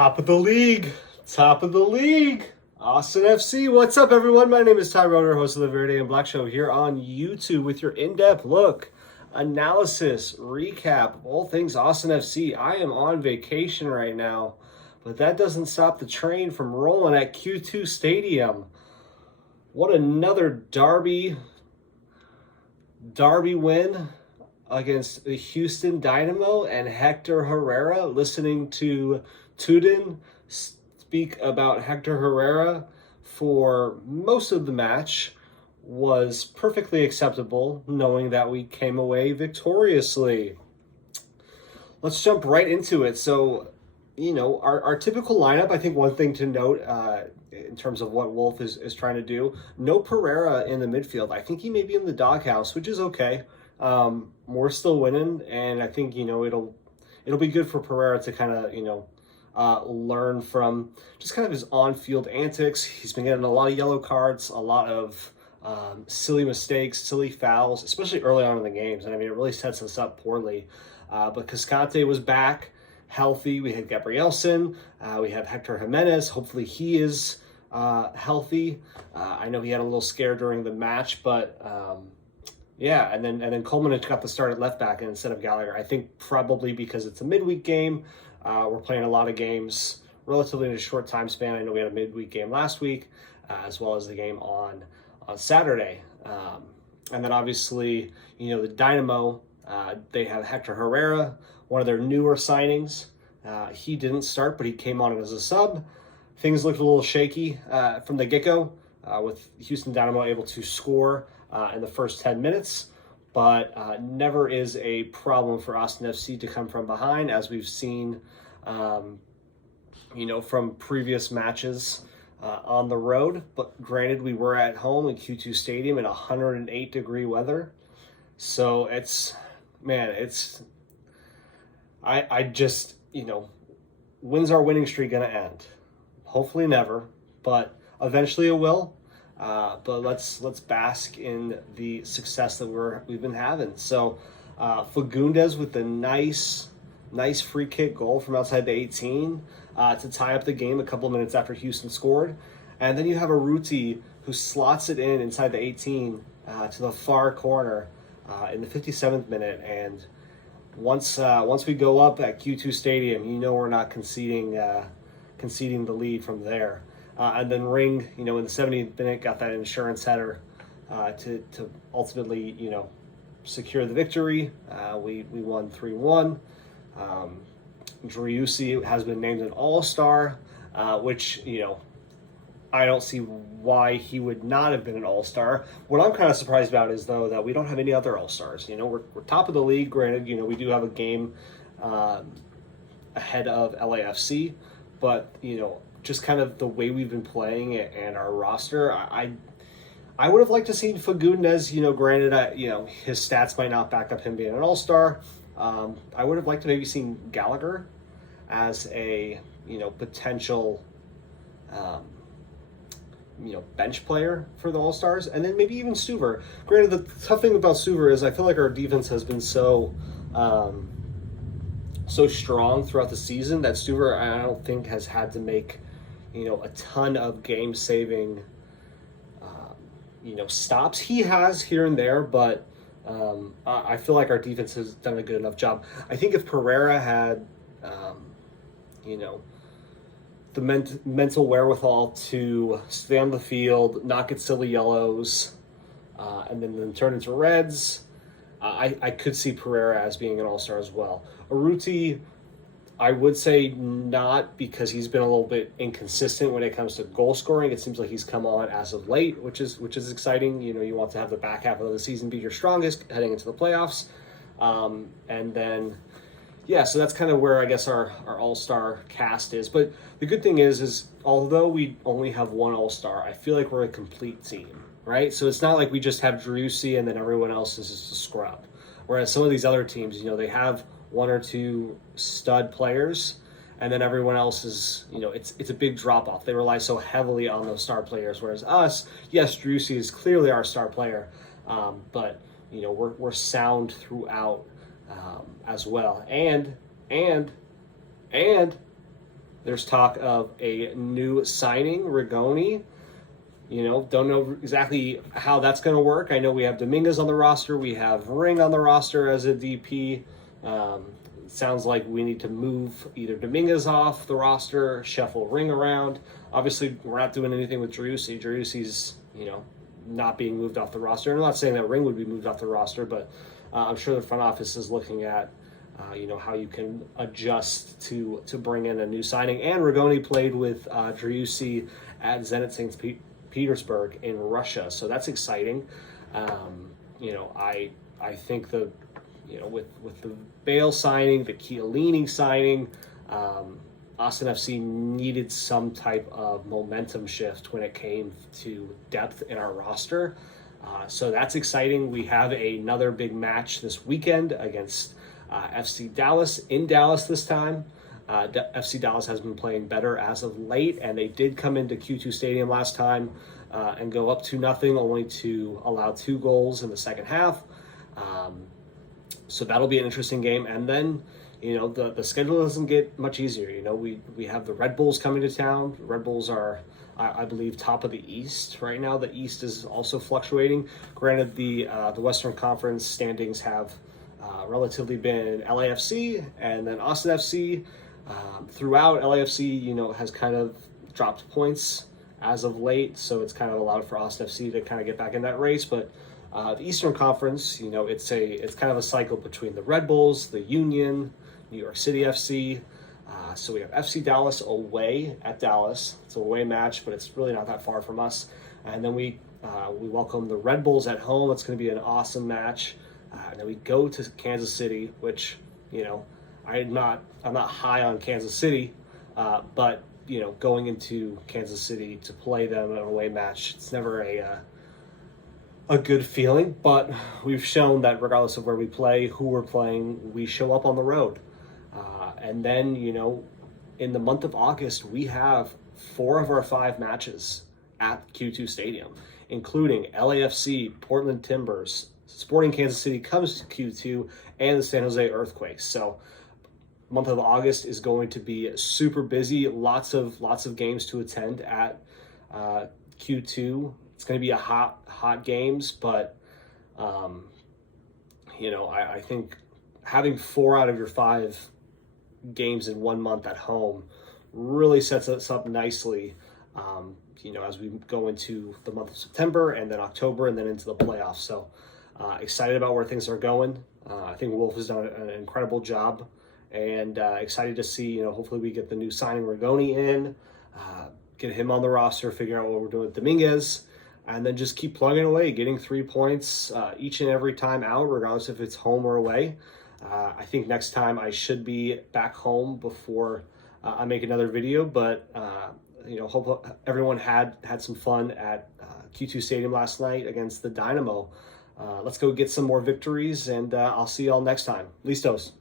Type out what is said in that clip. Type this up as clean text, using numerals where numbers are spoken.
Top of the league. Top of the league. Austin FC. What's up, everyone? My name is Ty Roder, host of the Verde and Black Show here on YouTube with your in-depth look, analysis, recap of all things Austin FC. I am on vacation right now, but that doesn't stop the train from rolling at Q2 Stadium. What another derby win against the Houston Dynamo and Hector Herrera. Listening to Tudin speak about Hector Herrera for most of the match was perfectly acceptable, knowing that we came away victoriously. Let's jump right into it. So, our typical lineup, I think one thing to note in terms of what Wolf is trying to do, no Pereira in the midfield. I think he may be in the doghouse, which is okay. We're still winning, and I think, it'll be good for Pereira to kind of, learn from just kind of his on-field antics. He's been getting a lot of yellow cards, a lot of silly mistakes, silly fouls, especially early on in the games. And I mean, it really sets us up poorly. But Cascante was back, healthy. We had Gabrielson. We have Hector Jimenez. Hopefully he is healthy. I know he had a little scare during the match, but yeah. And then Coleman had got the start at left back instead of Gallagher. I think probably because it's a midweek game. We're playing a lot of games relatively in a short time span. I know we had a midweek game last week, as well as the game on Saturday. And then obviously, the Dynamo, they have Hector Herrera, one of their newer signings. He didn't start, but he came on as a sub. Things looked a little shaky from the get-go, with Houston Dynamo able to score in the first 10 minutes. But never is a problem for Austin FC to come from behind, as we've seen, from previous matches on the road. But granted, we were at home in Q2 Stadium in 108-degree weather. So I just, when's our winning streak going to end? Hopefully never, but eventually it will. But let's bask in the success that we've been having. So Fagundes with the nice free kick goal from outside the 18 to tie up the game a couple of minutes after Houston scored. And then you have Arruti who slots it inside the 18 to the far corner in the 57th minute. And once we go up at Q2 Stadium, we're not conceding the lead from there. And then Ring, in the 70th minute, got that insurance header to ultimately, secure the victory. We won 3-1. Driussi has been named an all-star, which, I don't see why he would not have been an all-star. What I'm kind of surprised about is, though, that we don't have any other all-stars. We're top of the league. Granted, we do have a game ahead of LAFC, but, just kind of the way we've been playing and our roster, I would have liked to see Fagundes, granted, his stats might not back up him being an all-star. I would have liked to maybe seen Gallagher as a, potential, bench player for the all-stars, and then maybe even Stuver. Granted, the tough thing about Stuver is I feel like our defense has been so strong throughout the season that Stuver, I don't think, has had to make a ton of game-saving, stops. He has here and there, but I feel like our defense has done a good enough job. I think if Pereira had, the mental wherewithal to stay on the field, not get silly yellows, and then turn into reds, I could see Pereira as being an all-star as well. Arruti, I would say not, because he's been a little bit inconsistent when it comes to goal scoring. It seems like he's come on as of late, which is exciting. You want to have the back half of the season be your strongest heading into the playoffs. And then, so that's kind of where I guess our all-star cast is. But the good thing is although we only have one all-star, I feel like we're a complete team, right? So it's not like we just have Driussi and then everyone else is just a scrub. Whereas some of these other teams, they have one or two stud players, and then everyone else is, it's a big drop-off. They rely so heavily on those star players, whereas us, yes, Driussi is clearly our star player, but, we're sound throughout as well. And There's talk of a new signing, Rigoni. Don't know exactly how that's going to work. I know we have Dominguez on the roster. We have Ring on the roster as a DP. Sounds like we need to move either Dominguez off the roster, shuffle Ring around. Obviously, we're not doing anything with Driussi. Driussi's, not being moved off the roster. I'm not saying that Ring would be moved off the roster, but I'm sure the front office is looking at, how you can adjust to bring in a new signing. And Rigoni played with Driussi at Zenit St. Petersburg in Russia, so that's exciting. I think with the Bale signing, the Chiellini signing, Austin FC needed some type of momentum shift when it came to depth in our roster. So that's exciting. We have another big match this weekend against FC Dallas in Dallas this time. FC Dallas has been playing better as of late, and they did come into Q2 Stadium last time and go up 2-0, only to allow 2 goals in the second half. So that'll be an interesting game. And then, the schedule doesn't get much easier. We have the Red Bulls coming to town. The Red Bulls are, I believe, top of the East right now. The East is also fluctuating. Granted, the Western Conference standings have relatively been LAFC and then Austin FC. Throughout, LAFC, has kind of dropped points as of late, so it's kind of allowed for Austin FC to kind of get back in that race. But the Eastern Conference, it's kind of a cycle between the Red Bulls, the Union, New York City FC. So we have FC Dallas away at Dallas. It's an away match, but it's really not that far from us. And then we welcome the Red Bulls at home. It's going to be an awesome match. And then we go to Kansas City, which, I'm not high on Kansas City, but going into Kansas City to play them in an away match, it's never a good feeling. But we've shown that regardless of where we play, who we're playing, we show up on the road. And then in the month of August, we have 4 of our 5 matches at Q2 Stadium, including LAFC, Portland Timbers, Sporting Kansas City comes to Q2, and the San Jose Earthquakes. So month of August is going to be super busy. Lots of games to attend at Q2. It's going to be a hot games, but I think having 4 out of your 5 games in 1 month at home really sets us up nicely. As we go into the month of September and then October and then into the playoffs. So excited about where things are going. I think Wolf has done an incredible job, and excited to see, hopefully we get the new signing Rigoni in, get him on the roster, figure out what we're doing with Dominguez, and then just keep plugging away, getting 3 points each and every time out, regardless if it's home or away. I think next time I should be back home before I make another video, but hope everyone had some fun at Q2 Stadium last night against the Dynamo. Let's go get some more victories, and I'll see y'all next time. Listos.